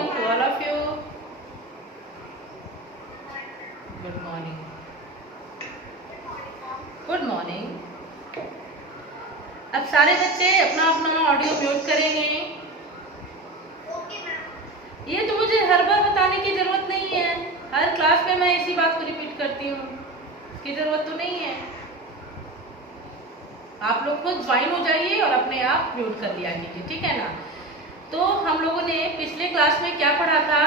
morning to all of you. Good morning. Good morning. अब सारे बच्चे अपना अपना ऑडियो म्यूट करेंगे। ये तो मुझे हर बार बताने की जरूरत नहीं है, हर क्लास में मैं इसी बात को रिपीट करती हूँ, इसकी जरूरत तो नहीं है। आप लोग खुद ज्वाइन हो जाइए और अपने आप म्यूट कर लिया कीजिए, ठीक है ना। तो हम लोगों ने पिछले क्लास में क्या पढ़ा था,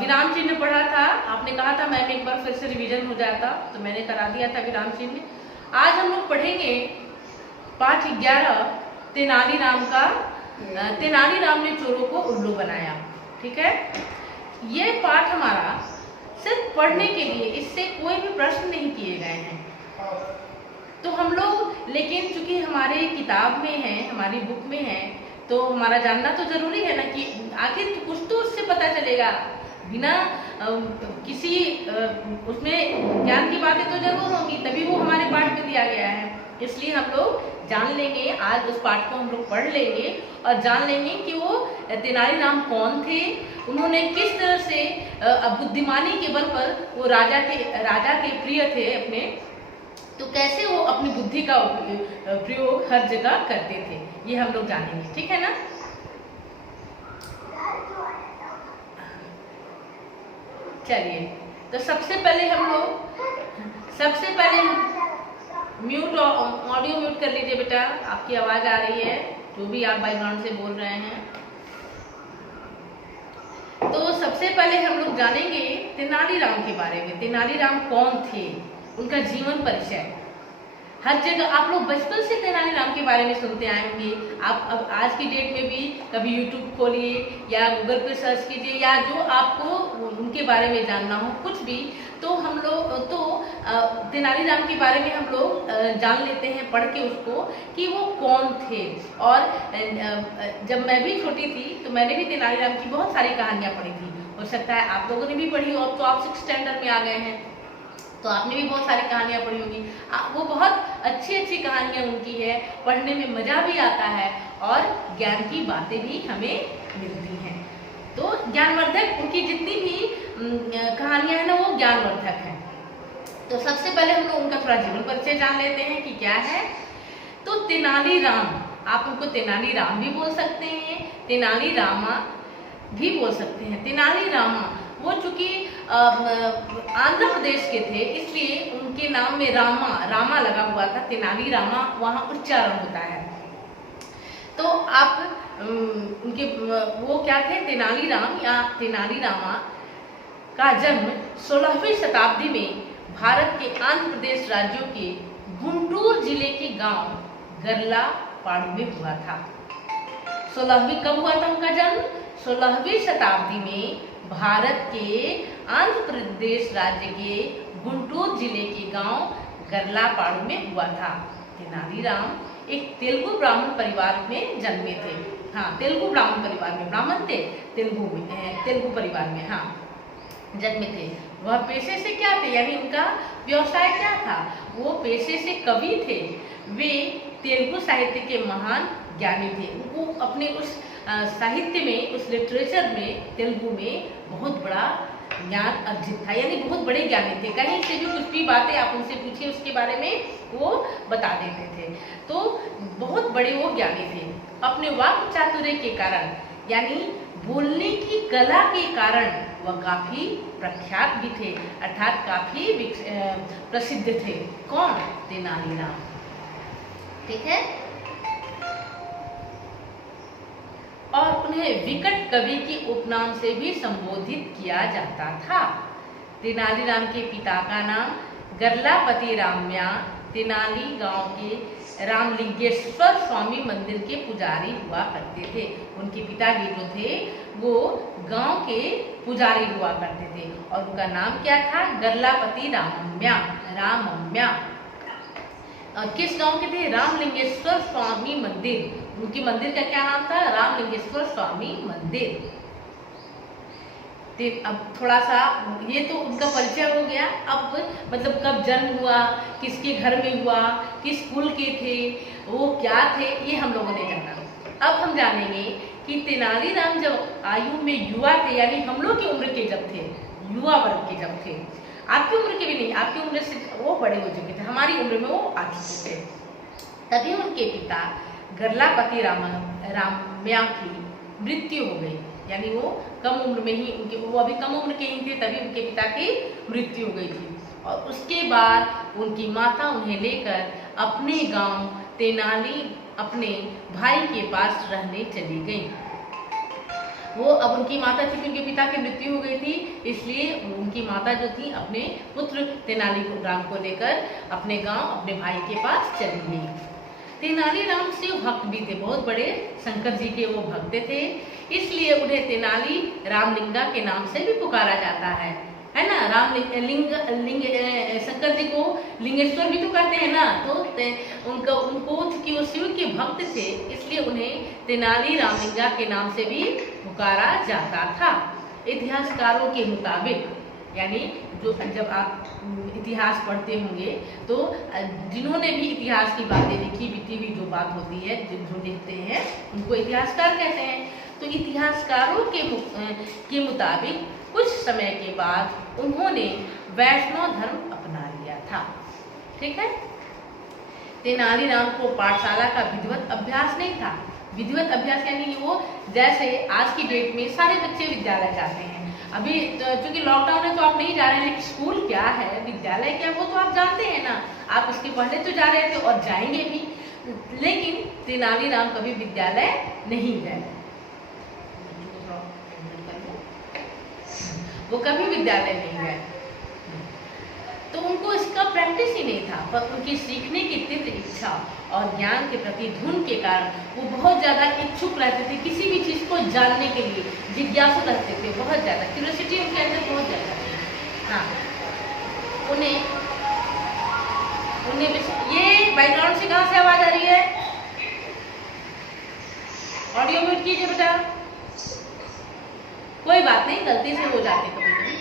विराम चिन्ह पढ़ा था। आपने कहा था मैम एक बार फिर से रिवीजन हो जाता, तो मैंने करा दिया था विराम चिन्ह। आज हम लोग पढ़ेंगे पाठ 11 तेनालीराम का, तेनालीराम ने चोरों को उल्लू बनाया, ठीक है। ये पाठ हमारा सिर्फ पढ़ने के लिए, इससे कोई भी प्रश्न नहीं किए गए हैं। तो हम लोग, लेकिन चूंकि हमारे किताब में है, हमारी बुक में है, तो हमारा जानना तो जरूरी है ना कि आखिर कुछ तो उससे पता चलेगा। बिना किसी उसमें ज्ञान की बातें तो जरूर होंगी, तभी वो हमारे पाठ में दिया गया है। इसलिए हम लोग जान लेंगे, आज उस पाठ को हम लोग पढ़ लेंगे और जान लेंगे कि वो तेनालीराम कौन थे, उन्होंने किस तरह से बुद्धिमानी के बल पर वो राजा के प्रिय थे अपने, तो कैसे वो अपनी बुद्धि का प्रयोग हर जगह करते थे, ये हम लोग जानेंगे, ठीक है ना। चलिए, तो सबसे पहले म्यूट, ऑडियो म्यूट कर लीजिए बेटा, आपकी आवाज आ रही है, जो भी आप बैकग्राउंड से बोल रहे हैं। तो सबसे पहले हम लोग जानेंगे तेनालीराम के बारे में। तेनालीराम कौन थे, उनका जीवन परिचय। हर जगह आप लोग बचपन से तेनालीराम के बारे में सुनते आए होंगे। आप अब आज की डेट में भी कभी यूट्यूब खोलिए या गूगल पे सर्च कीजिए, या जो आपको उनके बारे में जानना हो कुछ भी, तो हम लोग तो तेनालीराम के बारे में हम लोग जान लेते हैं पढ़ के उसको कि वो कौन थे। और जब मैं भी छोटी थी तो मैंने भी तेनालीराम की बहुत सारी कहानियाँ पढ़ी थी। हो सकता है आप लोगों ने भी पढ़ी हो, अब तो आप 6th स्टैंडर्ड में आ गए हैं, तो आपने भी बहुत सारी कहानियाँ पढ़ी होंगी। वो बहुत अच्छी कहानियाँ उनकी है, पढ़ने में मजा भी आता है और ज्ञान की बातें भी हमें मिलती हैं। तो ज्ञानवर्धक उनकी जितनी भी कहानियाँ हैं ना, वो ज्ञानवर्धक हैं। तो सबसे पहले हम लोग उनका थोड़ा जीवन परिचय जान लेते हैं कि क्या है। तो तेनालीराम, आप उनको तेनालीराम भी बोल सकते हैं, तेनालीरामा भी बोल सकते हैं। तेनालीरामा वो चूंकि आंध्र प्रदेश के थे, इसलिए उनके नाम में रामा लगा हुआ था। तेनालीरामा वहाँ उच्चारण होता है। तो आप उनके वो क्या थे, तेनालीराम या तेनालीरामा का जन्म 16वीं शताब्दी में भारत के आंध्र प्रदेश राज्यों के गुंटूर जिले के गांव गर्लापाड़ू में हुआ था। 16वीं कब हुआ था उनका जन्म? 16वीं शताब्दी में भारत के आंध्र प्रदेश राज्य के गुंटूर जिले के गांव गर्लापाड़ू में हुआ था। तेनालीराम एक तेलुगु ब्राह्मण परिवार में जन्मे थे। हाँ, तेलुगु ब्राह्मण परिवार में, ब्राह्मण थे, तेलुगु परिवार में हाँ जन्मे थे। वह पेशे से क्या थे, यानी उनका व्यवसाय क्या था? वो पेशे से कवि थे। वे तेलुगु साहित्य के महान ज्ञानी थे। उनको अपने उस साहित्य में, उस लिटरेचर में, तेलुगु में बहुत बड़ा ज्ञान अर्जित था, यानी बहुत बड़े ज्ञानी थे। कहीं से भी कुछ भी बातें आप उनसे पूछिए उसके बारे में वो बता देते थे। तो बहुत बड़े वो ज्ञानी थे। अपने वाक् चातुर्य के कारण, यानी बोलने की कला के कारण वह काफी प्रख्यात भी थे, अर्थात काफी प्रसिद्ध थे। कौन? तेनालीराम, ठीक है। और उन्हें विकट कवि के उपनाम से भी संबोधित किया जाता था। तेनालीराम के पिता का नाम गर्लापति राम्या तेनाली गांव के रामलिंगेश्वर स्वामी मंदिर के पुजारी हुआ करते थे। उनके पिताजी जो थे वो गांव के पुजारी हुआ करते थे और उनका नाम क्या था? गर्लापति राम्या। किस गांव के थे? रामलिंगेश्वर स्वामी मंदिर। उनके मंदिर का क्या नाम था? रामलिंगेश्वर स्वामी मंदिर। अब थोड़ा सा ये तो उनका परिचय हो गया। अब मतलब कब जन्म हुआ, किसके घर में हुआ, किस कुल के थे, वो क्या थे, ये हम लोगों ने जाना। अब हम जानेंगे कि तेनालीराम जब आयु में युवा थे, यानी हम लोग की उम्र के जब थे, युवा वर्ग के जब थे, आपकी उम्र के भी नहीं, आपकी उम्र से वो बड़े हो चुके थे, हमारी उम्र में वो आ चुके थे, तभी उनके पिता गर्लापति रामैया की मृत्यु हो गई। यानी वो कम उम्र में ही वो अभी कम उम्र के ही थे, तभी उनके पिता की मृत्यु हो गई थी। और उसके बाद उनकी माता उन्हें लेकर अपने गांव तेनाली अपने भाई के पास रहने चली गई। वो अब उनकी माता थी, उनके पिता की मृत्यु हो गई थी, इसलिए उनकी माता जो थी अपने पुत्र तेनालीराम को लेकर अपने गांव अपने भाई के पास चली गई। तेनालीराम शिव भक्त भी थे, बहुत बड़े शंकर जी के वो भक्त थे, इसलिए उन्हें तेनाली रामलिंगा के नाम से भी पुकारा जाता है ना। लिंग शंकर जी को लिंगेश्वर भी तो कहते हैं ना, तो उनको चूंकि वो शिव के भक्त थे, इसलिए उन्हें तेनाली रामलिंगा के नाम से भी पुकारा जाता था। इतिहासकारों के मुताबिक, यानी जो जब आप इतिहास पढ़ते होंगे तो जिन्होंने भी इतिहास की बातें लिखी, बीती हुई जो बात होती है, जो लिखते हैं उनको इतिहासकार कहते हैं। तो इतिहासकारों के मुताबिक कुछ समय के बाद उन्होंने वैष्णव धर्म अपना लिया था। ठीक है। तेनालीराम को पाठशाला का विधिवत अभ्यास नहीं था। विधिवत अभ्यास यानी वो जैसे आज की डेट में सारे बच्चे विद्यालय जाते हैं। अभी चूंकि लॉकडाउन है तो आप नहीं जा रहे हैं, लेकिन स्कूल क्या है, विद्यालय क्या है, वो तो आप जानते हैं ना। आप इसके पढ़ने तो जा रहे थे और जाएंगे भी, लेकिन तेनालीराम कभी विद्यालय नहीं गए। वो कभी विद्यालय नहीं गए, तो उनको इसका प्रैक्टिस ही नहीं था, पर उनकी सीखने की तीव्र इच्छा और ज्ञान के प्रति धुन के कारण वो बहुत ज़्यादा इच्छुक रहते थे, किसी भी चीज़ को जानने के लिए जिज्ञासु रहते थे, बहुत ज़्यादा क्यूरियोसिटी उनके अंदर बहुत ज़्यादा थी। हाँ, उन्हें ये बैकग्राउंड से कहाँ से आवाज़ आ रही है? ऑडियो म्यूट कीजिए बेटा। कोई बात नहीं, गलती से हो जाती है कभी कभी।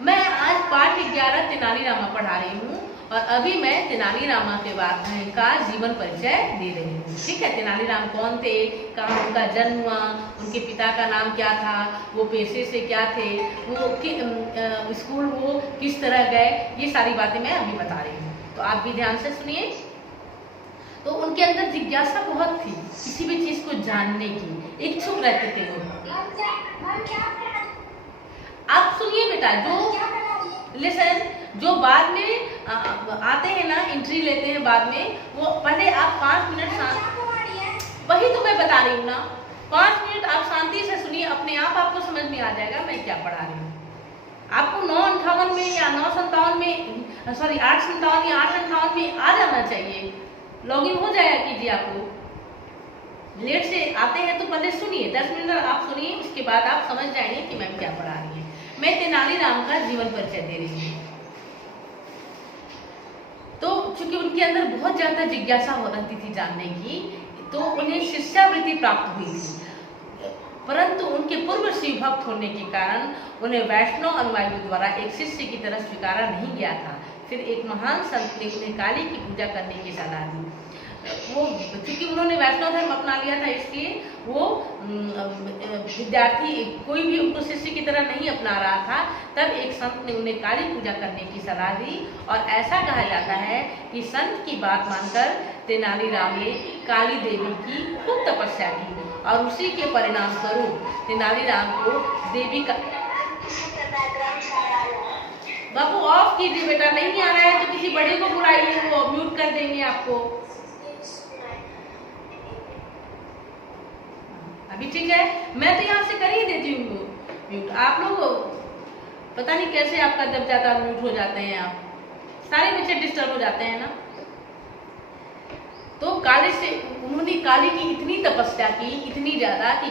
मैं आज पाठ 11 तेनालीरामा पढ़ा रही हूँ और अभी मैं तेनालीरामा के बाद का जीवन परिचय दे रही हूँ। ठीक है। तेनालीराम कौन थे, कहाँ उनका जन्म हुआ, उनके पिता का नाम क्या था, वो पेशे से क्या थे, वो स्कूल वो किस तरह गए, ये सारी बातें मैं अभी बता रही हूँ, तो आप भी ध्यान से सुनिए। तो उनके अंदर जिज्ञासा बहुत थी, किसी भी चीज को जानने की इच्छुक रहते थे वो। आप सुनिए बेटा, जो लिसन, जो बाद में आते हैं ना, एंट्री लेते हैं बाद में, वो पहले आप 5 मिनट वही तो मैं बता रही हूँ ना, 5 मिनट आप शांति से सुनिए, अपने आप आपको समझ में आ जाएगा मैं क्या पढ़ा रही हूँ। आपको 9:58 में या 9:57 में, सॉरी 8:57 या 8:58 में आ जाना चाहिए, लॉगिन हो जाया कीजिए। आपको लेट से आते हैं तो पहले सुनिए, 10 मिनट आप सुनिए, उसके बाद आप समझ जाएंगे कि मैं क्या पढ़ा रही हूँ। मैं तेनालीराम का जीवन परिचय दे रही हूँ। तो चूंकि उनके अंदर बहुत ज्यादा जिज्ञासा हो रहती थी जानने की, तो उन्हें शिष्यावृत्ति प्राप्त हुई थी, परंतु उनके पूर्व शिव भक्त होने के कारण उन्हें वैष्णव अनुयायियों द्वारा एक शिष्य की तरह स्वीकारा नहीं गया था। फिर एक महान संत ने उन्हें काली की पूजा करने की सलाह दी। वो क्योंकि उन्होंने वैष्णव धर्म अपना लिया था, इसलिए वो विद्यार्थी कोई भी उनको शिष्य की तरह नहीं अपना रहा था। तब एक संत ने उन्हें काली पूजा करने की सलाह दी और ऐसा कहा जाता है कि संत की बात मानकर तेनालीराम ने काली देवी की खूब तपस्या की और उसी के परिणाम स्वरूप तेनालीराम को देवी का। बाबू ऑफ कीजिए बेटा, नहीं आ रहा है तो किसी बड़े को बुलाइए, वो म्यूट कर देंगे आपको। अभी ठीक है, मैं तो यहाँ से कर ही देती हूँ म्यूट। आप लोग पता नहीं कैसे आपका जब ज्यादा म्यूट हो जाते हैं, आप सारे बच्चे डिस्टर्ब हो जाते हैं ना। तो काली से उन्होंने काली की इतनी तपस्या की, इतनी ज्यादा कि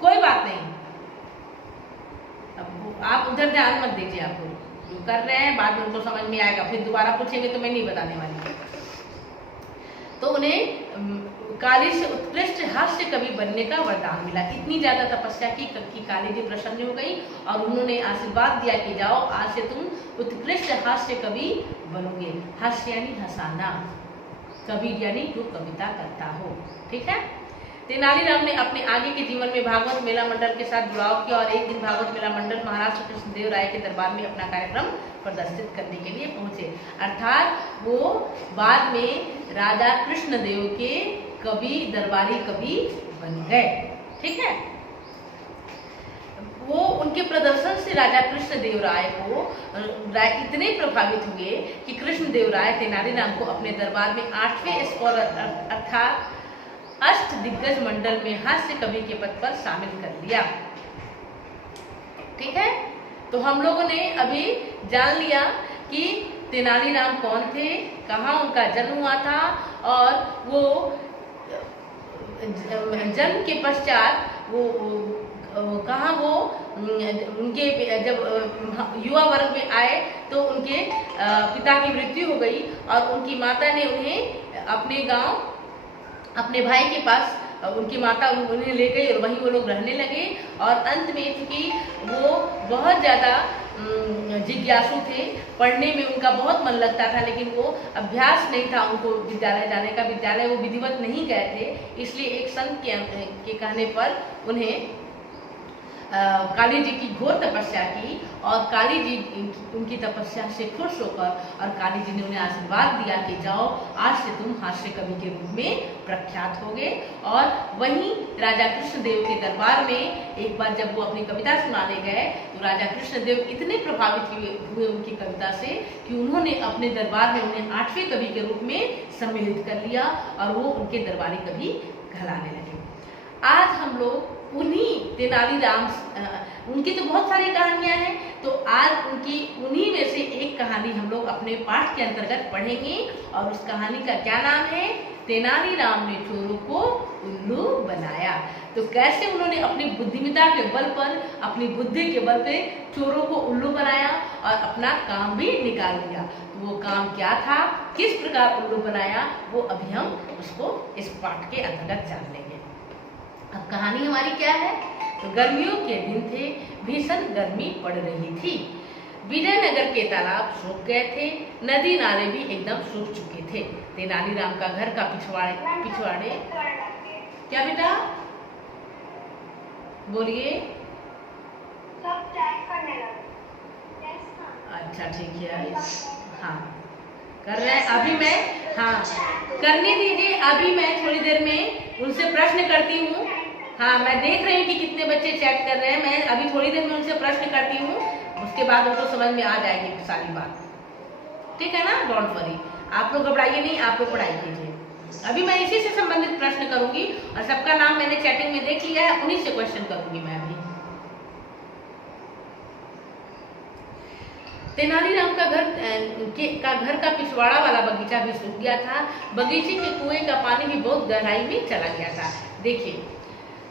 कोई बात नहीं, अब आप उधर ध्यान मत दीजिए। आपको जो कर रहे हैं बाद में उनको समझ में आएगा, फिर दोबारा पूछेंगे तो मैं नहीं बताने वाली। तो उन्हें काली से उत्कृष्ट हास्य कवि बनने का वरदान मिला। इतनी ज्यादा तपस्या की कि काली जी प्रसन्न हो गई और उन्होंने आशीर्वाद दिया कि जाओ आज से तुम उत्कृष्ट हास्य कवि बनोगे। हास्य यानी हंसाना, कबीर यानी जो कविता करता हो। ठीक है। तेनालीराम ने अपने आगे के जीवन में भागवत मेला मंडल के साथ जुड़ाव किया और एक दिन भागवत मेला मंडल महाराज कृष्णदेव राय के दरबार में अपना कार्यक्रम प्रदर्शित करने के लिए पहुंचे। अर्थात वो बाद में राजा कृष्णदेव के कवि, दरबारी कवि बन गए। ठीक है। वो उनके प्रदर्शन से राजा कृष्णदेव राय को इतने प्रभावित हुए कि कृष्णदेव राय तेनालीराम को अपने दरबार में 8वें स्कॉलर अर्थात अष्ट दिग्गज मंडल में हास्य कवि के पद पर शामिल कर लिया। ठीक है। तो हम लोगों ने अभी जान लिया कि तेनालीराम कौन थे, कहाँ उनका जन्म हुआ था और वो जन्म के पश्चात वो कहाँ वो उनके जब युवा वर्ग में आए तो उनके पिता की मृत्यु हो गई और उनकी माता ने उन्हें अपने गांव अपने भाई के पास उनकी माता उन्हें ले गई और वहीं वो लोग रहने लगे। और अंत में चूंकि वो बहुत ज़्यादा जिज्ञासु थे, पढ़ने में उनका बहुत मन लगता था, लेकिन वो अभ्यास नहीं था उनको विद्यालय जाने का, विद्यालय वो विधिवत नहीं गए थे। इसलिए एक संत के कहने पर उन्हें काली जी की घोर तपस्या की और काली जी उनकी तपस्या से खुश होकर और काली जी ने उन्हें आशीर्वाद दिया कि जाओ आज से तुम हास्य कवि के रूप में प्रख्यात होगे। और वहीं राजा कृष्णदेव के दरबार में एक बार जब वो अपनी कविता सुनाने गए तो राजा कृष्णदेव इतने प्रभावित हुए उनकी कविता से कि उन्होंने अपने दरबार में उन्हें 8वें कवि के रूप में सम्मिलित कर लिया और वो उनके दरबारी कवि कहलाने लगे। आज हम लोग उन्हीं तेनालीराम, उनकी तो बहुत सारी कहानियां हैं, तो आज उन्हीं में से एक कहानी हम लोग अपने पाठ के अंतर्गत पढ़ेंगे और उस कहानी का क्या नाम है? तेनालीराम ने चोरों को उल्लू बनाया। तो कैसे उन्होंने अपनी बुद्धिमत्ता के बल पर, अपनी बुद्धि के बल पे चोरों को उल्लू बनाया और अपना काम भी निकाल लिया। तो वो काम क्या था, किस प्रकार उल्लू बनाया, वो अभी हम उसको इस पाठ के अंतर्गत जान लेंगे। अब कहानी हमारी क्या है? तो गर्मियों के दिन थे, भीषण गर्मी पड़ रही थी। विजयनगर के तालाब सूख गए थे, नदी नाले भी एकदम सूख चुके थे। तेनालीराम का घर का पिछवाड़े क्या बेटा बोलिए? अच्छा ठीक है, हाँ कर रहे हैं। अभी मैं, हाँ करने दीजिए, अभी मैं थोड़ी देर में उनसे प्रश्न करती हूँ। हाँ मैं देख रही हूँ कि कितने बच्चे चैट कर रहे हैं। मैं अभी थोड़ी देर में उनसे प्रश्न करती हूँ, उसके बाद उनको समझ में आ जाएगी सारी बात। ठीक है ना? डोंट वरी, आप लोग घबराइए नहीं, आप लोग पढ़ाई कीजिए। अभी मैं इसी से संबंधित प्रश्न करूंगी और सबका नाम मैंने चैटिंग में देख लिया है, उन्हीं से क्वेश्चन करूंगी मैं अभी। तेनालीराम का घर का पिछवाड़ा वाला बगीचा भी सूख गया था। बगीचे के कुएं का पानी भी बहुत गहराई में चला गया था। देखिए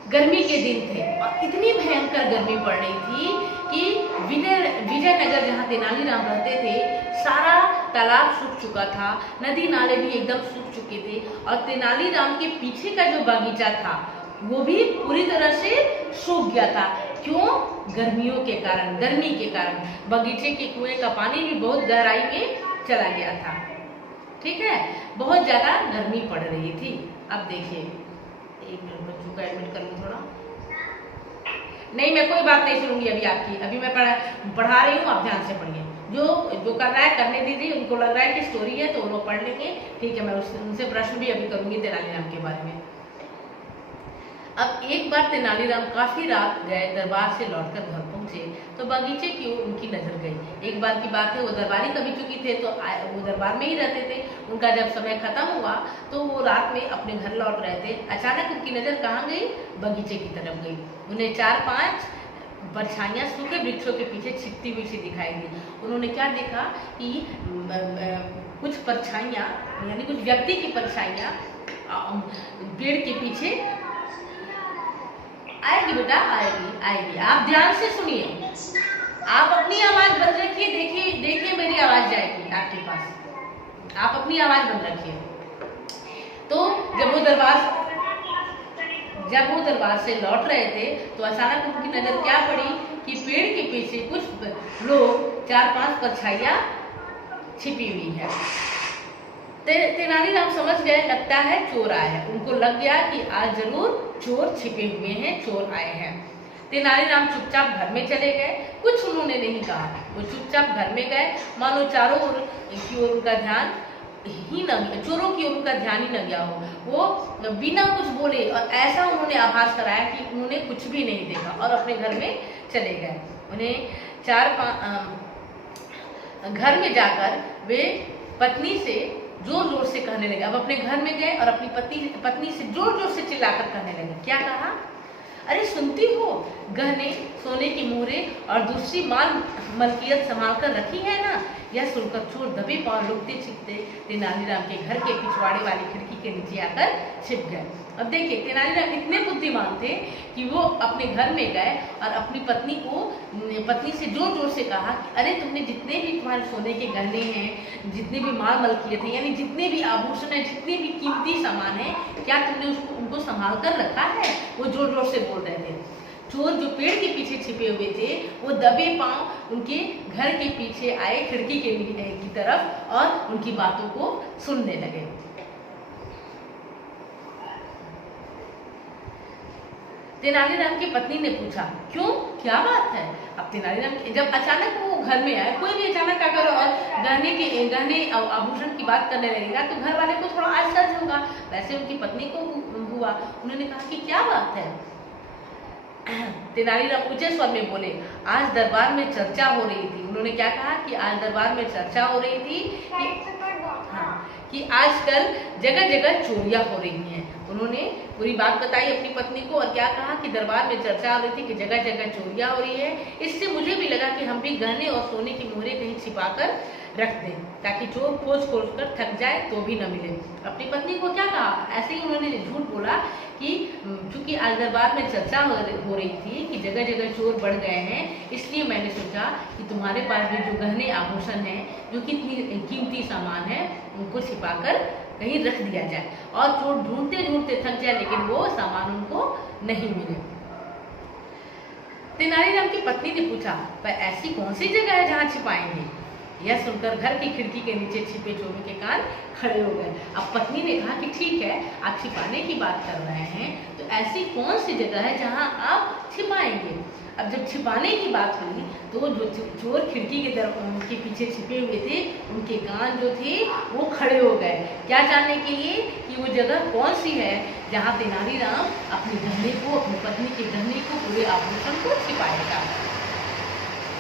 गर्मी के दिन थे और इतनी भयंकर गर्मी पड़ रही थी कि विजयनगर जहाँ तेनालीराम रहते थे सारा तालाब सूख चुका था, नदी नाले भी एकदम सूख चुके थे और तेनालीराम के पीछे का जो बगीचा था वो भी पूरी तरह से सूख गया था। क्यों? गर्मियों के कारण, गर्मी के कारण। बगीचे के कुएं का पानी भी बहुत गहराई में चला गया था। ठीक है, बहुत ज्यादा गर्मी पड़ रही थी। अब देखिए, एक मिनट बच्चों को एडमिट कर लूं थोड़ा। नहीं मैं कोई बात नहीं सुनूंगी अभी आपकी, अभी मैं पढ़ा रही हूँ, आप ध्यान से पढ़िए। जो कर रहा है करने दीजिए, उनको लग रहा है कि स्टोरी है तो वो लोग पढ़ लेंगे। ठीक है, मैं उनसे प्रश्न भी अभी करूंगी तेनालीराम के बारे में। अब एक बार तेनालीराम काफी रात गए, दरबार से लौटकर घर पहुंचे तो बगीचे की ओर उनकी नजर गई। एक बार की बात है, वो दरबारी कवि चुकी थे तो वो दरबार में ही रहते थे। उनका जब समय खत्म हुआ तो वो रात में अपने घर लौट रहे थे। अचानक उनकी नजर कहाँ गई? बगीचे की तरफ गई। उन्हें 4-5 परछाइयाँ सूखे वृक्षों के पीछे छिपती हुई सी दिखाई दी। उन्होंने क्या देखा कि कुछ परछाइयाँ, यानी कुछ व्यक्ति की परछाइयाँ पेड़ के पीछे आएगी। बेटा आएगी। आप ध्यान से सुनिए, आप अपनी आवाज बंद रखिए। देखिए मेरी आवाज जाएगी आपके पास, आप अपनी आवाज बंद रखिए। तो जब वो दरबार से लौट रहे थे तो अचानक उनकी नजर क्या पड़ी कि पेड़ के पीछे कुछ लोग 4-5 परछाइयाँ छिपी हुई है। तेनालीराम समझ गए लगता है चोर आए हैं। उनको लग गया कि आज जरूर चोर छिपे हुए हैं, चोर आए हैं। तेनालीराम चुपचाप घर में चले गए, कुछ उन्होंने नहीं कहा। वो चुपचाप घर में गए, मानो चारों ओर की ओर उनका ध्यान ही न, चोरों की ओर उनका ध्यान ही न गया हो। वो बिना कुछ बोले और ऐसा उन्होंने आभास कराया कि उन्होंने कुछ भी नहीं देखा और अपने घर में चले गए। उन्हें घर में जाकर वे पत्नी से जोर जोर से कहने लगे। अब अपने घर में गए और अपनी पत्नी से जोर जोर से चिल्लाकर कहने लगे। क्या कहा? अरे सुनती हो, गहने, सोने की मोहरें और दूसरी माल मलकियत संभाल कर रखी है ना? यह सुनकर चोर दबे पांव लुकते छिपते तेनालीराम के घर के पिछवाड़े वाली खिड़की के नीचे आकर छिप गए। अब देखिए तेनालीराम इतने बुद्धिमान थे कि वो अपने घर में गए और अपनी पत्नी से जोर जोर से कहा, अरे तुमने जितने भी तुम्हारे सोने के गहने हैं, जितने भी माल मलकियत हैं, यानी जितने भी आभूषण हैं, जितने भी कीमती सामान हैं, क्या तुमने उनको संभाल कर रखा है? वो जोर जोर से बोल रहे थे। चोर जो पेड़ के पीछे छिपे हुए थे वो दबे पांव उनके घर के पीछे आए खिड़की की तरफ और उनकी बातों को सुनने लगे। तेनालीराम की पत्नी ने पूछा, क्यों, क्या बात है? अब तेनालीराम जब अचानक वो घर में आए, कोई भी अचानक अगर गहने आभूषण की बात करने लगेगा तो घर वाले को थोड़ा आश्चर्य होगा। वैसे उनकी पत्नी को हुआ। उन्होंने कहा कि क्या बात है? तेनालीराम ऊंचे स्वर में बोले, आज दरबार में चर्चा हो रही थी। उन्होंने क्या कहा कि आज दरबार में चर्चा हो रही थी कि आजकल जगह जगह चोरियां हो रही हैं। उन्होंने पूरी बात बताई अपनी पत्नी को और क्या कहा कि दरबार में चर्चा हो रही थी कि जगह जगह चोरियां हो रही है। इससे मुझे भी लगा कि हम भी गहने और सोने की मोहरें कहीं छिपाकर रख दें ताकि चोर खोज कर थक जाए तो भी न मिले। अपनी पत्नी को क्या कहा? ऐसे ही उन्होंने झूठ बोला कि चूंकि आज दरबार में चर्चा हो रही थी कि जगह जगह चोर बढ़ गए हैं, इसलिए मैंने सोचा कि तुम्हारे पास भी जो गहने आभूषण हैं, जो कितनी कीमती सामान है, उनको छिपाकर कहीं रख दिया जाए और चोर ढूंढते ढूंढते थक जाए लेकिन वो सामान उनको नहीं मिले। तेनालीराम की पत्नी ने पूछा, पर ऐसी कौन सी जगह है जहाँ छिपाएंगे? यह सुनकर घर की खिड़की के नीचे छिपे चोरों के कान खड़े हो गए। अब पत्नी ने कहा कि ठीक है, आप छिपाने की बात कर रहे हैं तो ऐसी कौन सी जगह है जहां आप छिपाएंगे? अब जब छिपाने की बात हुई तो जो चोर खिड़की के पीछे छिपे हुए थे उनके कान जो थे वो खड़े हो गए, क्या जानने के लिए कि वो जगह कौन सी है जहाँ तेनालीराम अपने गहने को, अपनी पत्नी के गहने को, पूरे आभूषण को छिपाएगा।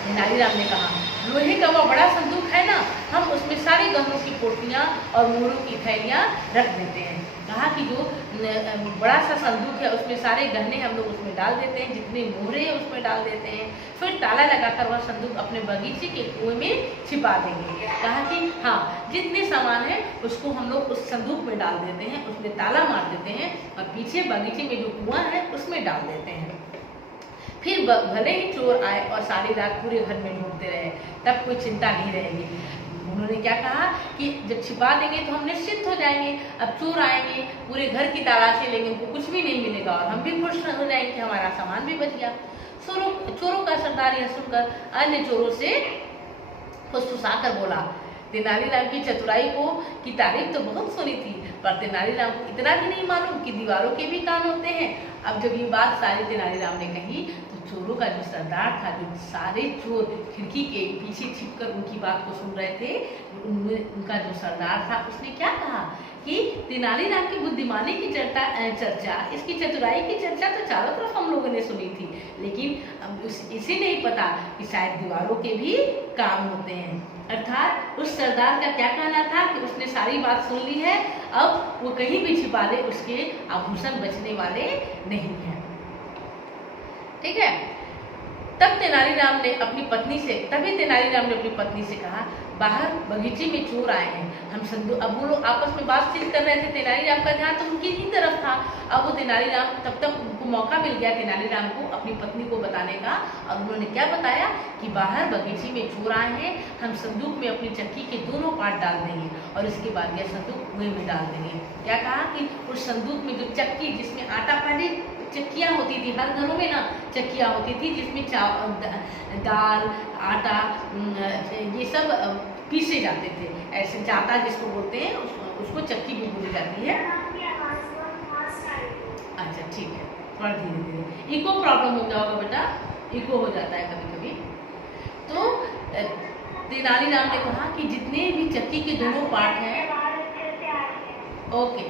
तेनालीराम ने कहा, लोहे का वो बड़ा संदूक है ना, हम उसमें सारे गहनों की पोटलियां और मोहरों की थैलियां रख देते हैं। कहा कि जो बड़ा सा संदूक है उसमें सारे गहने हम लोग उसमें डाल देते हैं, जितने मोहरे हैं उसमें डाल देते हैं, फिर ताला लगाकर वह संदूक अपने बगीचे के कुएं में छिपा देंगे। कहा कि हाँ, जितने सामान है उसको हम लोग उस संदूक में डाल देते हैं, उसमें ताला मार देते हैं और पीछे बगीचे में जो कुआं है उसमें डाल देते हैं। फिर भले ही चोर आए और सारी रात पूरे घर में ढूंढते रहे, तब कोई चिंता नहीं रहेगी। उन्होंने क्या कहा कि जब छिपा देंगे तो हम निश्चिंत हो जाएंगे। अब चोर आएंगे, पूरे घर की तलाशी लेंगे, उनको कुछ भी नहीं मिलेगा और हम भी खुश हो जाएंगे कि हमारा सामान भी बच गया। चोरों का सरदार यह सुनकर अन्य चोरों से फुसफुसाकर बोला, तेनालीराम की चतुराई की तारीफ तो बहुत सुनी थी, पर तेनालीराम को इतना भी नहीं मालूम कि दीवारों के भी कान होते हैं। अब जब ये बात सारी तेनालीराम ने कही तो चोरों का जो सरदार था, जो सारे चोर खिड़की के पीछे छिपकर उनकी बात को सुन रहे थे, उनका जो सरदार था उसने क्या कहा कि तेनालीराम की बुद्धिमानी की चर्चा, इसकी चतुराई की चर्चा तो चारों तरफ हम लोगों ने सुनी थी, लेकिन इसे नहीं पता कि शायद दीवारों के भी काम होते हैं। अर्थात उस सरदार का क्या कहना था कि उसने सारी बात सुन ली है, अब वो कहीं भी छिपा ले उसके आभूषण बचने वाले नहीं हैं। ठीक है। तभी तेनालीराम ने अपनी पत्नी से कहा, बाहर बगीचे में चोर आए हैं, हम संदूक। अब वो लोग आपस में बातचीत कर रहे थे, तेनालीराम का ध्यान तो उनकी ही तरफ था। अब वो तेनालीराम, तब तक उनको मौका मिल गया तेनालीराम को अपनी पत्नी को बताने का, और उन्होंने क्या बताया कि बाहर बगीचे में चोर आए हैं, हम संदूक में अपनी चक्की के दोनों पार्ट डाल देंगे और इसके बाद यह संदूक कुएं में डाल देंगे। क्या कहा कि उस संदूक में जो चक्की जिसमें आटा पहले चक्कियाँ होती थी, हर घरों में ना चक्कियाँ होती थी जिसमें दाल, आटा, ये सब पीसे जाते थे। ऐसे जाता जिसको बोलते हैं, उसको चक्की भी बोली जाती है। अच्छा ठीक है, थोड़ा धीरे धीरे। इको प्रॉब्लम हो गया होगा बेटा, इको हो जाता है कभी कभी। तो तेनालीराम ने कहा कि जितने भी चक्की के दोनों पार्ट हैं, ओके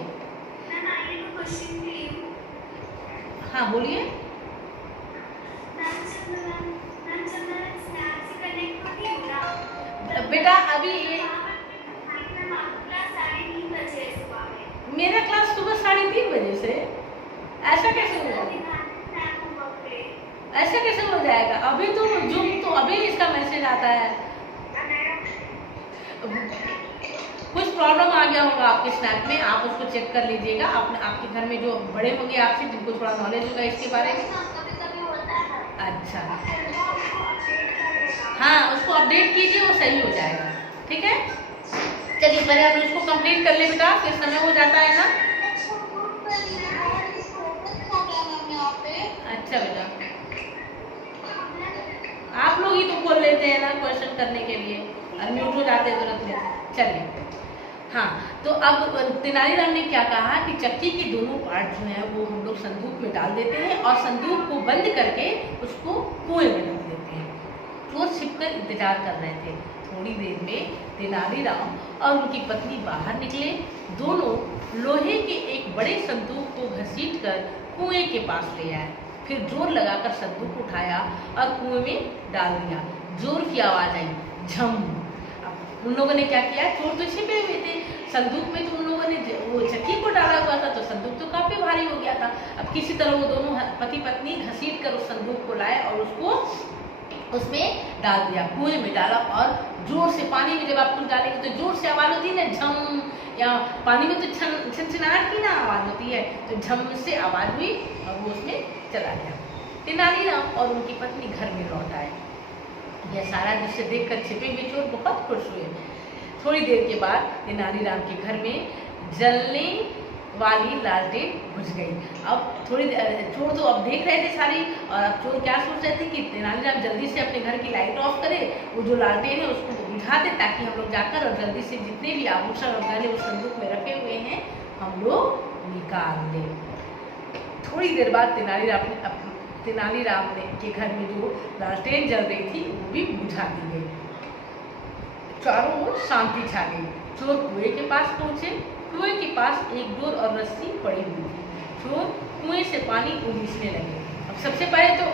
हाँ बोलिए। बेटा अभी ये मेरा क्लास सुबह 3:30 बजे से, ऐसा कैसे हो जाएगा? ऐसा कैसे हो जाएगा? अभी तो जूम तो अभी इसका मैसेज आता है। कुछ प्रॉब्लम आ गया होगा आपके स्नैप में, आप उसको चेक कर लीजिएगा। आपके घर में जो बड़े होंगे आपसे, जिनको थोड़ा नॉलेज होगा इसके बारे में। अच्छा हाँ, उसको अपडेट कीजिए, वो सही हो जाएगा। ठीक है, चलिए पहले हम इसको कंप्लीट कर ले बेटा, फिर समय हो जाता है ना। अच्छा बेटा, आप लोग ही तो बोल लेते हैं ना क्वेश्चन करने के लिए, अनम्यूट हो जाते हैं तुरंत में। चलिए हाँ, तो अब तेनालीराम ने क्या कहा कि चक्की के दोनों पार्ट जो हैं वो हम लोग संदूक में डाल देते हैं और संदूक को बंद करके उसको कुएं में डाल देते हैं। चोर छिपकर इंतजार कर रहे थे। थोड़ी देर में तेनालीराम और उनकी पत्नी बाहर निकले। दोनों लोहे के एक बड़े संदूक को घसीटकर कुएं के पास ले आए। फिर जोर लगाकर संदूक उठाया और कुएं में डाल दिया। जोर की आवाज आई, झम। उन लोगों ने क्या किया, चोर तो छिपे हुए थे संदूक में, तो उन लोगों ने वो चक्की को डाला हुआ था, तो संदूक तो काफी भारी हो गया था। अब किसी तरह वो दोनों पति पत्नी घसीट कर उस संदूक को लाए और उसको उसमें डाल दिया, कुएं में डाला। और जोर से, पानी में जब आप कुछ डालेंगे तो जोर से आवाज होती है ना, झम, या पानी में तो छनछनाहट की ना आवाज होती है, तो झम से आवाज हुई और वो उसमें चला गया। तेनालीराम और उनकी पत्नी घर में लौट आए। यह सारा दृश्य देखकर छिपे हुए चोर बहुत खुश हुए। थोड़ी देर के बाद तेनालीराम के घर में जलने वाली लालटेन बुझ गई। अब थोड़ी चोर तो अब देख रहे थे सारी, और अब चोर क्या सोच रहे थे कि तेनालीराम जल्दी से अपने घर की लाइट ऑफ करे, वो जो लालटेन है उसको बुझा दे, ताकि हम लोग जाकर और जल्दी से जितने भी आभूषण और गहने उस संदूक में रखे हुए हैं हम लोग निकाल लें। थोड़ी देर बाद तेनालीराम के घर में जो लालटेन जल रही थी वो भी बुझा दी गई। चारों ओर शांति छा गई। चोर कुएं के पास पहुंचे। कुएं के पास एक डोर और रस्सी पड़ी हुई थी। चोर कुएं से पानी उलीसने लगे। अब सबसे पहले तो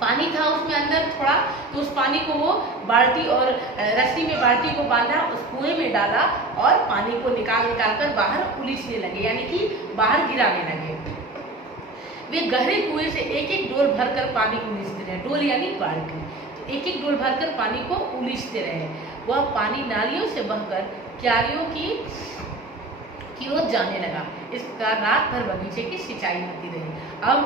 पानी था उसमें अंदर थोड़ा, तो उस पानी को वो बाल्टी और रस्सी में बाल्टी को बांधा, उस कुएं में डाला और पानी को निकाल कर बाहर उलीसने लगे, यानी कि बाहर गिराने लगे। वे गहरे कुएं से एक एक डोल भरकर पानी उलीसते रहे। डोल यानी बाल्टी, तो एक एक डोल भरकर पानी को उलीसते रहे। वह पानी नालियों से बहकर क्यारियों की ओर जाने लगा। इस प्रकार रात भर बगीचे की सिंचाई होती रही। अब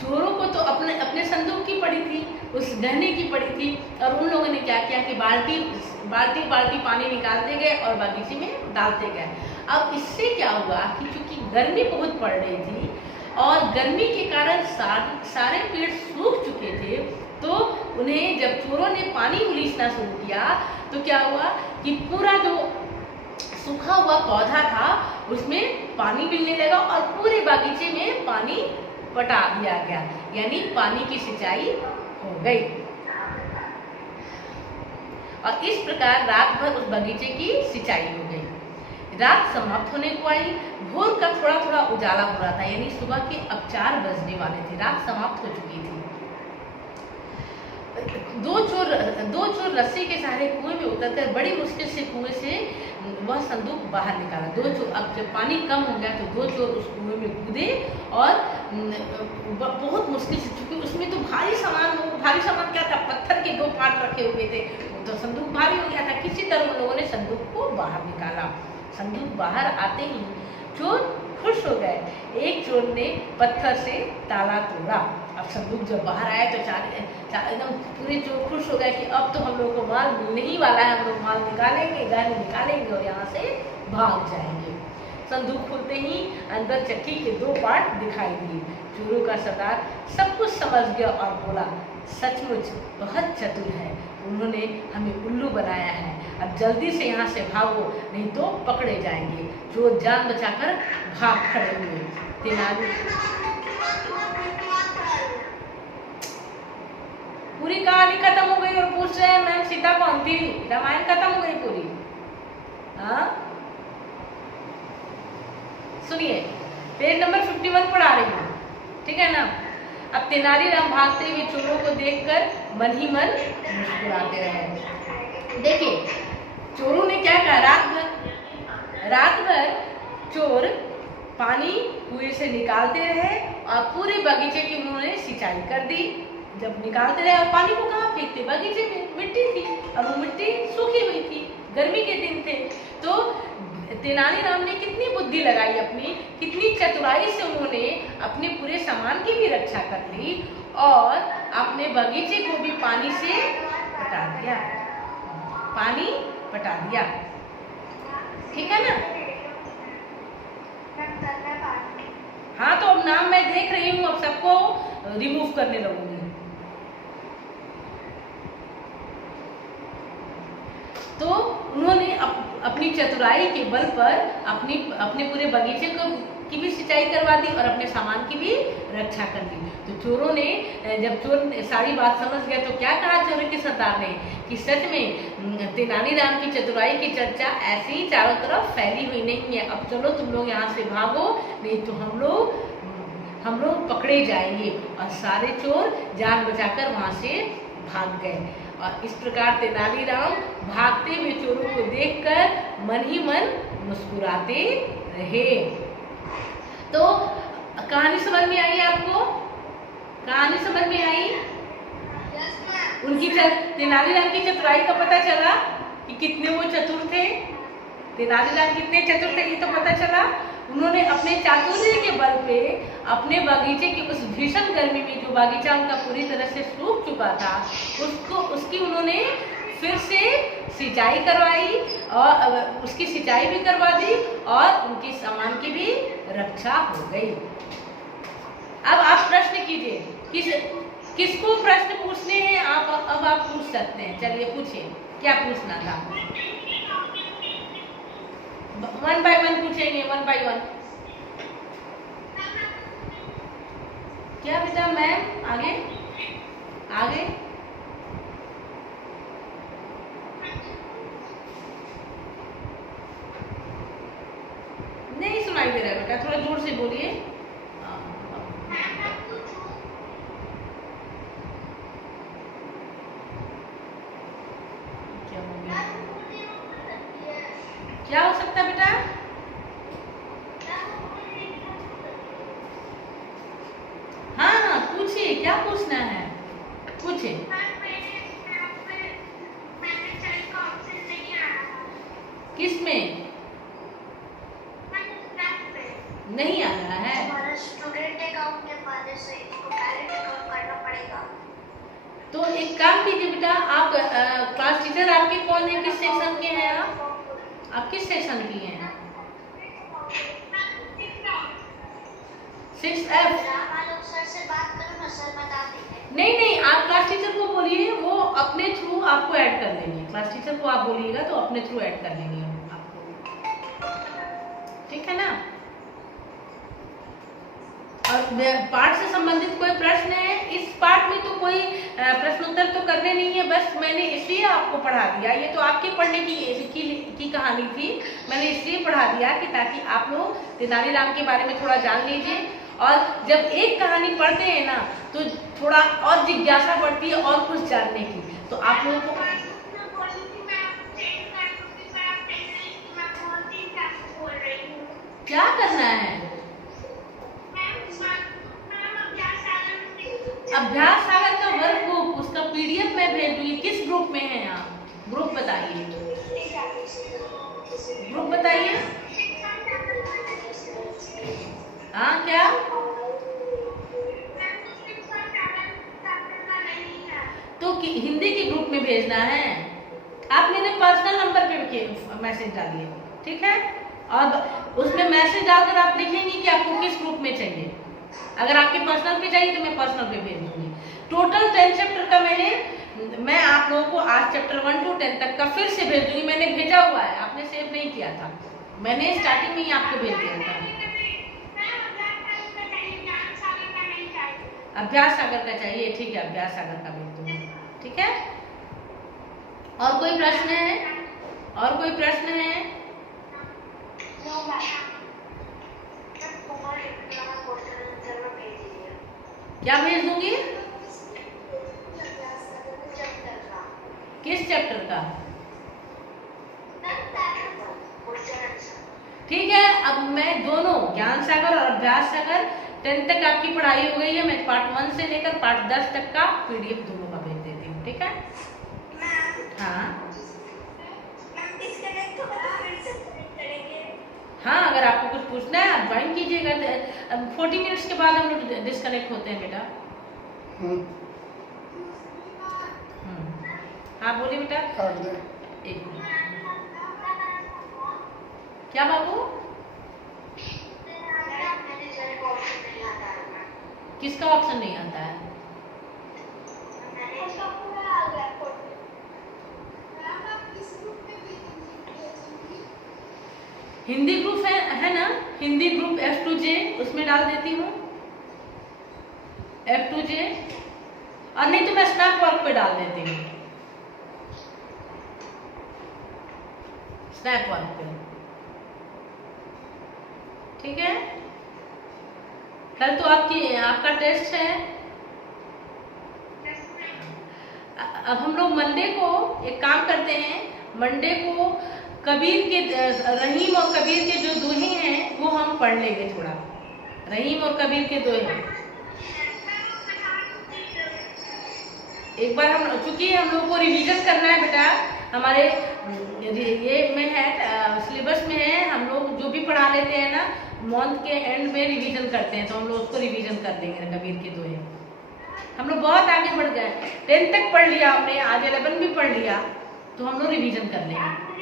चोरों को तो अपने संदूक की पड़ी थी, उस गहने की पड़ी थी, और उन लोगों ने क्या किया कि बाल्टी पानी निकालते गए और बगीचे में डालते गए। अब इससे क्या हुआ कि चूंकि गर्मी बहुत पड़ रही थी और गर्मी के कारण सारे पेड़ सूख चुके थे, तो उन्हें जब चोरों ने पानी उलीसना शुरू किया तो क्या हुआ कि पूरा जो सूखा हुआ पौधा था उसमें पानी मिलने लगा और पूरे बागीचे में पानी पटा दिया गया, यानी पानी की सिंचाई हो गई। और इस प्रकार रात भर उस बगीचे की सिंचाई हो गई। रात समाप्त होने को आई। भोर का थोड़ा थोड़ा उजाला हो रहा था, यानी सुबह के अब 4 बजने वाले थे। रात समाप्त हो चुकी थी। दो चोर रस्सी के सहारे कुएं में उतरकर बड़ी मुश्किल से कुएं से वह संदूक बाहर निकाला। दो चोर, अब जब पानी कम हो गया तो 2 चोर उस कुएं में कूदे और बहुत मुश्किल से, क्योंकि उसमें तो भारी सामान क्या था, पत्थर के 2 पार्ट रखे हुए थे, तो संदूक भारी हो गया था। किसी तरह उन लोगों ने संदूक को बाहर निकाला। संदूक बाहर आते ही चोर खुश हो गए। एक चोर ने पत्थर से ताला तोड़ा। अब संदूक जब बाहर आया तो एकदम पूरे चोर खुश हो गए कि अब तो हम लोग को माल मिलने ही वाला है, हम लोग माल निकालेंगे, गहने निकालेंगे और यहाँ से भाग जाएंगे। संदूक खोलते ही अंदर चक्की के 2 पार्ट दिखाई दिए। चोरों का सरदार सब कुछ समझ गया और बोला, सचमुच बहुत चतुर है, उन्होंने हमें उल्लू बनाया है। अब जल्दी से यहाँ से भागो, नहीं तो पकड़े जाएंगे। चोर जान बचाकर भाग खड़े हुए। तेनाली पूरी कहानी खत्म हो गई और पूछ रहे हैं मैम सीता कौन थी? रामायण खत्म हो गई पूरी। हाँ सुनिए, पेज नंबर 51 पढ़ा रही हूँ, ठीक है ना। अब तेनालीराम भागते हुए चोरों को देखकर मन ही मन मुस्कुराते रहे। देखिए चोरों ने क्या कहा, रात भर चोर पानी कुएं से निकालते रहे और पूरे बगीचे की उन्होंने सिंचाई कर दी। जब निकालते रहे और पानी को कहाँ फेंकते, बगीचे में मिट्टी थी और वो मिट्टी सूखी हुई थी, गर्मी के दिन थे। तो तेनालीराम ने कितनी बुद्धि लगाई अपनी, कितनी चतुराई से उन्होंने अपने पूरे सामान की भी रक्षा कर ली और अपने बगीचे को भी पानी से पटा दिया, पानी पटा दिया, ठीक है ना। हाँ तो अब नाम मैं देख रही हूँ, अब सबको रिमूव करने लगूंगी। तो उन्होंने अपनी चतुराई के बल पर अपने पूरे बगीचे को की भी सिंचाई करवा दी और अपने सामान की भी रक्षा कर दी। तो चोरों ने, जब चोर सारी बात समझ गया तो क्या कहा चोरों के सरदार ने कि सच में तेनालीराम की चतुराई की चर्चा ऐसे ही चारों तरफ फैली हुई नहीं है। अब चलो तुम लोग यहाँ से भागो, नहीं तो हम लोग पकड़े जाएंगे। और सारे चोर जान बचाकर वहाँ से भाग गए। और इस प्रकार तेनालीराम भागते हुए चोरों को देखकर मन ही मन मुस्कुराते रहे। तो कहानी समझ में आई आपको? कहानी समझ में आई? उनकी तेनालीराम की चतुराई का पता चला कि कितने वो चतुर थे। तेनालीराम कितने चतुर थे ये तो पता चला। उन्होंने अपने चातुर्य के बल पे अपने बगीचे की उस भीषण गर्मी में, जो बगीचा उनका पूरी तरह से सूख चुका था, उसकी उन्होंने फिर से सिंचाई करवाई और उसकी सिंचाई भी करवा दी और उनकी सामान की भी रक्षा हो गई। अब आप प्रश्न कीजिए, किसको प्रश्न पूछने हैं आप? अब आप पूछ सकते हैं, चलिए पूछिए, क्या पूछना था? 1 by 1 पूछेंगे, 1 by 1। क्या बेटा मैम? आगे आगे नहीं सुनाई दे रहा है बेटा, थोड़ा जोर से बोलिए। क्या हो सकता है बेटा? हाँ पूछिए, क्या पूछना है पूछिए। किस में नहीं आ रहा है? स्टूडेंट अकाउंट के बारे से इसको डायरेक्ट अकाउंट करना पड़ेगा। तो एक काम कीजिए बेटा, आप क्लास टीचर आपके कौन है, किस सेक्शन के हैं आप किस सेक्शन की हैं? 6F। सर से बात करो ना, सर बता देंगे। नहीं आप क्लास टीचर को बोलिए, वो अपने थ्रू आपको ऐड कर लेंगे। क्लास टीचर को आप बोलिएगा तो अपने थ्रू ऐड कर लेंगे आपको, ठीक है ना। और पाठ से संबंधित कोई प्रश्न है? इस पाठ में तो कोई प्रश्नोत्तर तो करने नहीं है, बस मैंने इसलिए आपको पढ़ा दिया। ये तो आपके पढ़ने की कहानी थी, मैंने इसलिए पढ़ा दिया कि ताकि आप लोग तेनालीराम के बारे में थोड़ा जान लीजिए। और जब एक कहानी पढ़ते हैं ना तो थोड़ा और जिज्ञासा बढ़ती है और कुछ जानने की। तो आप लोगों को क्या करना है? अभ्यास सागर का वर्कबुक, उसका PDF मैं भेज दूंगी। किस ग्रुप में हैं आप? ग्रुप बताइए, ग्रुप बताइए। हाँ क्या? तो हिंदी के ग्रुप में भेजना है। आप मेरे पर्सनल नंबर पे मैसेज डालिए, ठीक है। अब उसमें मैसेज डालकर आप लिखेंगे कि आपको किस ग्रुप में चाहिए। अगर आपके पर्सनल पे चाहिए तो मैं पर्सनल पे भेज दूंगी। टोटल 10 चैप्टर का मैं आप लोगों को आज चैप्टर 1 to 10 तक का फिर से भेज दूंगी। मैंने भेजा हुआ है, आपने सेव नहीं किया था, मैंने स्टार्टिंग में ही आपको भेज दिया था। अभ्यास सागर का चाहिए, ठीक है, अभ्यास सागर का भेज दूंगी, ठीक है। और कोई प्रश्न है? और कोई प्रश्न है? क्या भेज दूंगी? किस चैप्टर का? ठीक है, अब मैं दोनों ज्ञान सागर और अभ्यास सागर 10 तक आपकी पढ़ाई हो गई है, मैं पार्ट 1 से लेकर पार्ट 10 तक का PDF दोनों का भेज देती हूँ, ठीक है। हाँ हाँ, अगर आपको कुछ पूछना है आप ज्वाइन कीजिएगा। 40 मिनट्स के बाद हम लोग डिस्कनेक्ट होते हैं बेटा। हाँ बोलिए बेटा। एक मिनट, क्या बाबू? किसका ऑप्शन नहीं आता है? हिंदी ग्रुप है ना, हिंदी ग्रुप F2J, उसमें डाल देती हूँ F2J, और नहीं तो मैं स्नैप वर्क पे डाल देती हूँ, स्नैप वर्क पे, ठीक है। कल तो आपका टेस्ट है। अब हम लोग मंडे को एक काम करते हैं, मंडे को कबीर के रहीम और कबीर के जो दोहे हैं वो हम पढ़ लेंगे थोड़ा, रहीम और कबीर के दोहे। एक बार हम, चूंकि हम लोग को रिवीजन करना है बेटा, हमारे ये में है सिलेबस में है, हम लोग जो भी पढ़ा लेते हैं ना मंथ के एंड में रिवीजन करते हैं, तो हम लोग उसको रिवीजन कर देंगे कबीर के दोहे। हम लोग बहुत आगे बढ़ गए, 10 तक पढ़ लिया हमने, आज 11 भी पढ़ लिया, तो हम लोग रिवीजन कर लेंगे।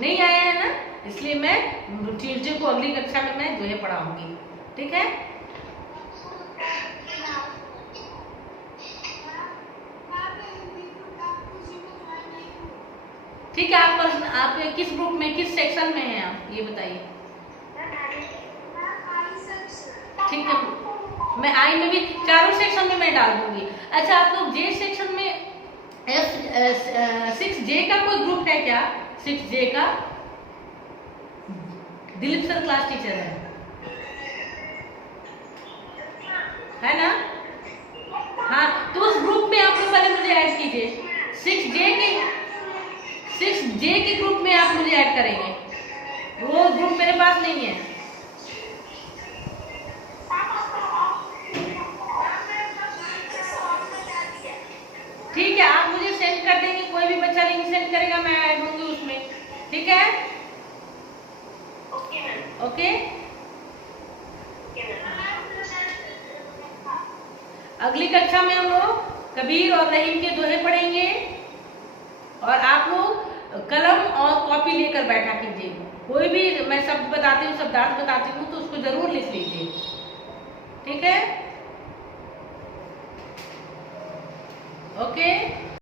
नहीं आया है ना, इसलिए मैं ट्यूसडे को अगली कक्षा में मैं दोहे पढ़ाऊंगी, ठीक है। ठीक है, आप किस ग्रुप में, किस सेक्शन में हैं आप, ये बताइए। ठीक है, मैं आई में भी चारों सेक्शन में मैं डाल दूंगी। अच्छा, आप लोग जे सेक्शन में 6J का कोई ग्रुप है क्या? 6J का दिलीप सर क्लास टीचर है ना? हाँ, तो उस ग्रुप में आप लोग पहले मुझे ऐड कीजिए। 6J के ग्रुप में आप मुझे ऐड करेंगे, वो ग्रुप मेरे पास नहीं है। ठीक है, आप मुझे सेंड कर देंगे, कोई भी बच्चा लिंक सेंड करेगा मैं ऐड होंगी उसमें, ठीक है। ओके, अगली कक्षा में हम लोग कबीर और रहीम के दोहे पढ़ेंगे, और आप लोग कलम और कॉपी लेकर बैठा कीजिए। कोई भी मैं शब्द बताती हूँ, शब्दार्थ बताती हूँ, तो उसको जरूर लिख लीजिए, ठीक है। ओके।